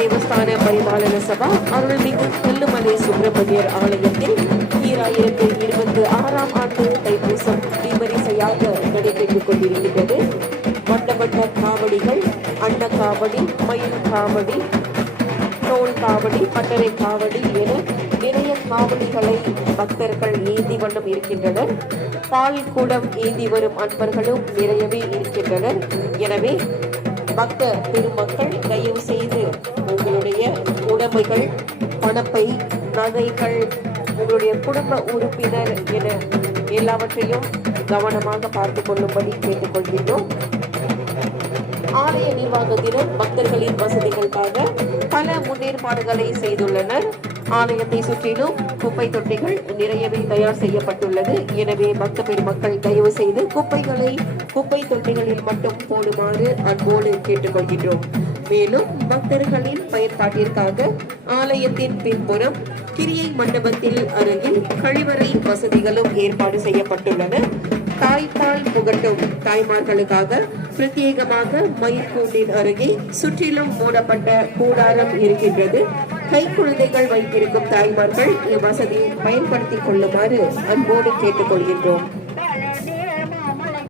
தேவஸ்தான பரிபாலன சபா அருள்மிகு கல்லுமலை சுப்பிரமணியர் ஆலயத்தில் 2026 ஆண்டு தைப்பூசம் விமரிசையாக நடைபெற்றுக் கொண்டிருக்கின்றது. வண்ண காவடிகள், அன்ன காவடி, மயில் காவடி, தோல் காவடி, பட்டறை காவடி என நிறைய காவடிகளை பக்தர்கள் ஏந்தி வண்ணம் இருக்கின்றனர். பால் கூடம் ஏந்தி வரும் அன்பர்களும் நிறையவே இருக்கின்றனர். எனவே பக்த பெருமக்கள் தயவு செய்து உங்களுடைய உடைமைகள், பணப்பை, நகைகள், உங்களுடைய குடும்ப உறுப்பினர் என எல்லாவற்றையும் கவனமாக பார்த்துக் கொள்ளும்படி கேட்டுக்கொள்கிறோம். ஆலய நிர்வாகத்தினர் பக்தர்களின் வசதிகளுக்காக பல முன்னேற்பாடுகளை செய்துள்ளனர். ஆலயத்தை சுற்றிலும் குப்பை தொட்டிகள் நிறையவே தயார் செய்யப்பட்டுள்ளது. எனவே பக்த பெருமக்கள் தயவு செய்து குப்பைகளை குப்பை தொட்டிகளில் மட்டும் போடுமாறு அன்போடு கேட்டுக்கொள்கின்றோம். மேலும் பக்தர்களின் பயன்பாட்டிற்காக ஆலயத்தின் பின்புறம் கிரியை மண்டபத்தில் அருகில் கழிவறை வசதிகளும் ஏற்பாடு செய்யப்பட்டுள்ளன. தாய்ப்பால் புகட்டும் தாய்மார்களுக்காக பிரத்யேகமாக மயிர்கூண்டின் அருகே சுற்றிலும் மூடப்பட்ட கூடாரம் இருக்கின்றது. கை குழந்தைகள் வைத்திருக்கும் தாய்மார்கள் இவ்வசதியை பயன்படுத்திக் கொள்ளுமாறு அன்போடு கேட்டுக்கொள்கின்றோம்.